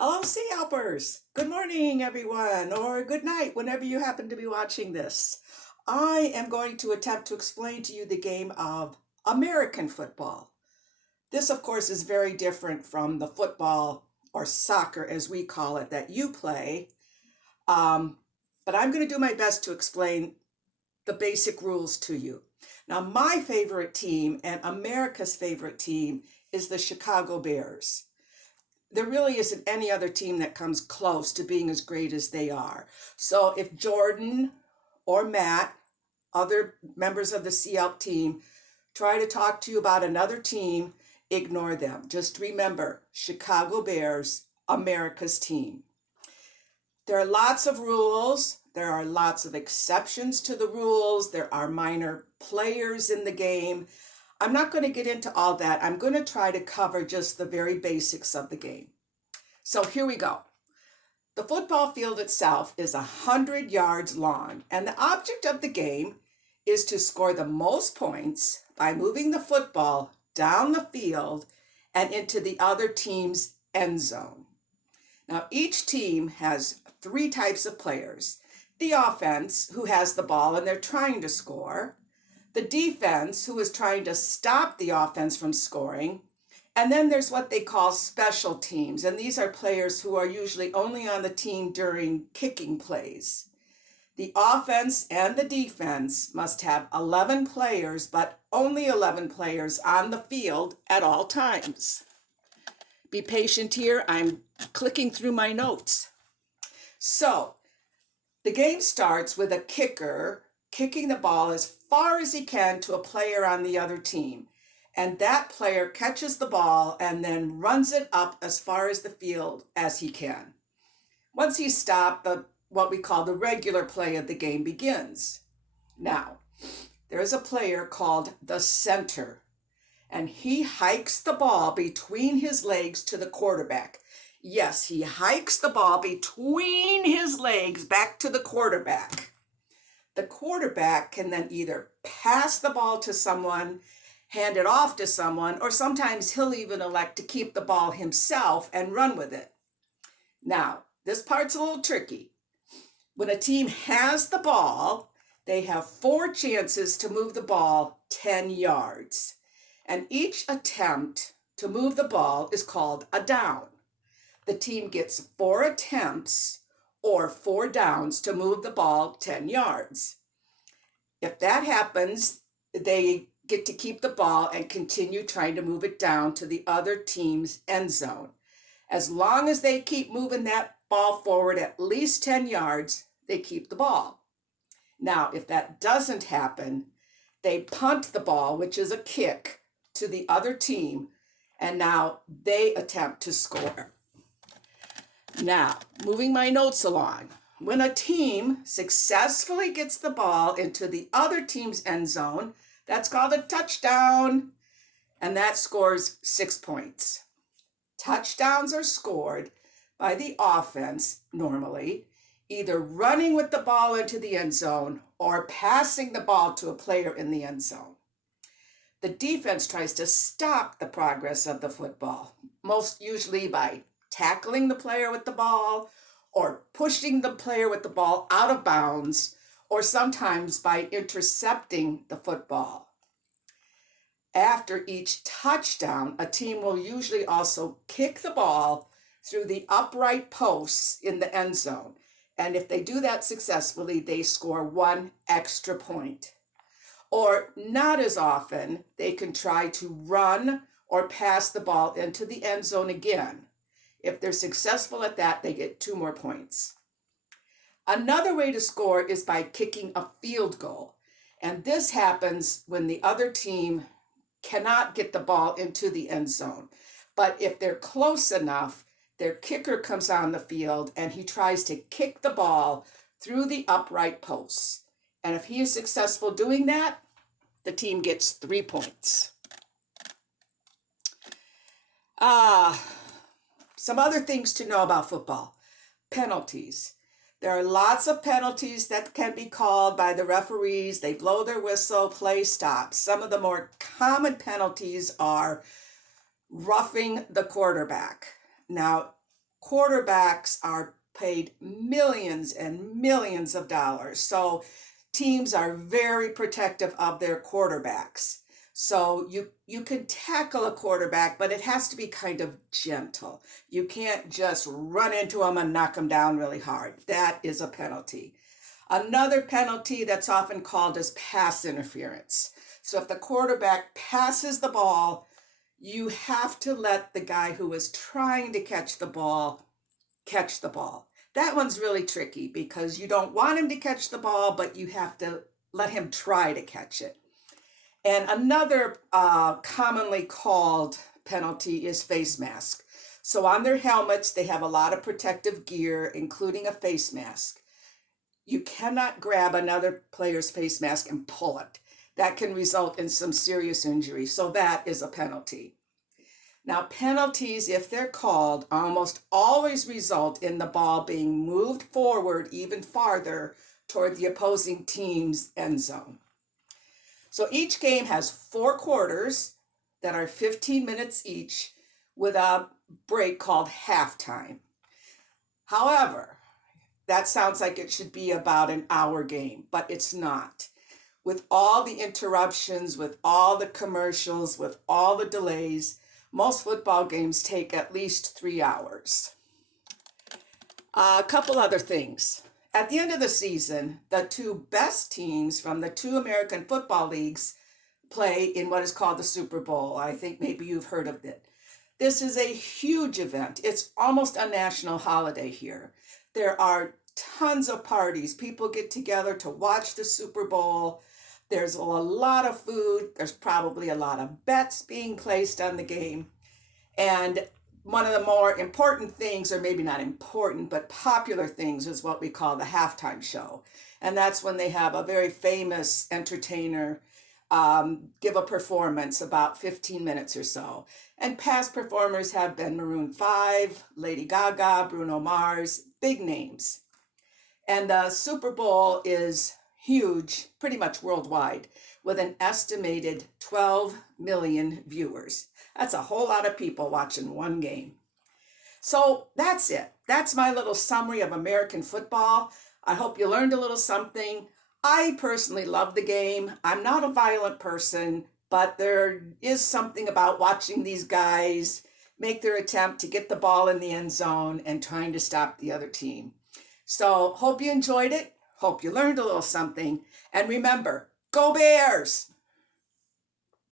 Hello, Sea Helpers. Good morning, everyone, or good night, whenever you happen to be watching this. I am going to attempt to explain to you the game of American football. This, of course, is very different from the football or soccer, as we call it, that you play. Um, but I'm going to do my best to explain the basic rules to you. Now, my favorite team and America's favorite team is the Chicago Bears. There really isn't any other team that comes close to being as great as they are. So if Jordan or Matt, other members of the CL team, try to talk to you about another team, ignore them. Just remember, Chicago Bears, America's team. There are lots of rules. There are lots of exceptions to the rules. There are minor players in the game. I'm not going to get into all that. I'm going to try to cover just the very basics of the game. So here we go. The football field itself is 100 yards long, and the object of the game is to score the most points by moving the football down the field and into the other team's end zone. Now, each team has three types of players. The offense, who has the ball and they're trying to score. The defense, who is trying to stop the offense from scoring. And then there's what they call special teams, and these are players who are usually only on the team during kicking plays. The offense and the defense must have 11 players, but only 11 players on the field at all times. Be patient here, I'm clicking through my notes. So, the game starts with a kicker kicking the ball as far as he can to a player on the other team. And that player catches the ball and then runs it up as far as the field as he can. Once he's stopped, what we call the regular play of the game begins. Now, there is a player called the center, and he hikes the ball between his legs to the quarterback. Yes, he hikes the ball between his legs back to the quarterback. The quarterback can then either pass the ball to someone, hand it off to someone, or sometimes he'll even elect to keep the ball himself and run with it. Now, this part's a little tricky. When a team has the ball, they have 4 chances to move the ball 10 yards. And each attempt to move the ball is called a down. The team gets 4 attempts or 4 downs to move the ball 10 yards. If that happens, they get to keep the ball and continue trying to move it down to the other team's end zone. As long as they keep moving that ball forward at least 10 yards, they keep the ball. Now, if that doesn't happen, they punt the ball, which is a kick, to the other team, and now they attempt to score. Now, moving my notes along. When a team successfully gets the ball into the other team's end zone, that's called a touchdown, and that scores 6 points. Touchdowns are scored by the offense, normally, either running with the ball into the end zone or passing the ball to a player in the end zone. The defense tries to stop the progress of the football, most usually by tackling the player with the ball or pushing the player with the ball out of bounds, or sometimes by intercepting the football. After each touchdown, a team will usually also kick the ball through the upright posts in the end zone. And if they do that successfully, they score 1 extra point. Or not as often, they can try to run or pass the ball into the end zone again. If they're successful at that, they get 2 more points. Another way to score is by kicking a field goal. And this happens when the other team cannot get the ball into the end zone. But if they're close enough, their kicker comes on the field and he tries to kick the ball through the upright posts. And if he is successful doing that, the team gets 3 points. Some other things to know about football. Penalties. There are lots of penalties that can be called by the referees. They blow their whistle, play stops. Some of the more common penalties are roughing the quarterback. Now, Quarterbacks are paid millions and millions of dollars. So teams are very protective of their quarterbacks. So you can tackle a quarterback, but it has to be kind of gentle. You can't just run into him and knock him down really hard. That is a penalty. Another penalty that's often called is pass interference. So if the quarterback passes the ball, you have to let the guy who is trying to catch the ball catch the ball. That one's really tricky because you don't want him to catch the ball, but you have to let him try to catch it. And another commonly called penalty is face mask. So on their helmets, they have a lot of protective gear, including a face mask. You cannot grab another player's face mask and pull it. That can result in some serious injury. So that is a penalty. Now, penalties, if they're called, almost always result in the ball being moved forward even farther toward the opposing team's end zone. So each game has 4 quarters that are 15 minutes each with a break called halftime. However, that sounds like it should be about an hour game, but it's not. With all the interruptions, with all the commercials, with all the delays, most football games take at least 3 hours. A couple other things. At the end of the season, the 2 best teams from the 2 American football leagues play in what is called the Super Bowl. I think maybe you've heard of it. This is a huge event. It's almost a national holiday here. There are tons of parties. People get together to watch the Super Bowl. There's a lot of food. There's probably a lot of bets being placed on the game. And one of the more important things, or maybe not important, but popular things, is what we call the halftime show. And that's when they have a very famous entertainer give a performance, about 15 minutes or so. And past performers have been Maroon 5, Lady Gaga, Bruno Mars, big names. And the Super Bowl is huge, pretty much worldwide, with an estimated 12 million viewers. That's a whole lot of people watching one game. So that's it. That's my little summary of American football. I hope you learned a little something. I personally love the game. I'm not a violent person, but there is something about watching these guys make their attempt to get the ball in the end zone and trying to stop the other team. So hope you enjoyed it. Hope you learned a little something. And remember, go Bears!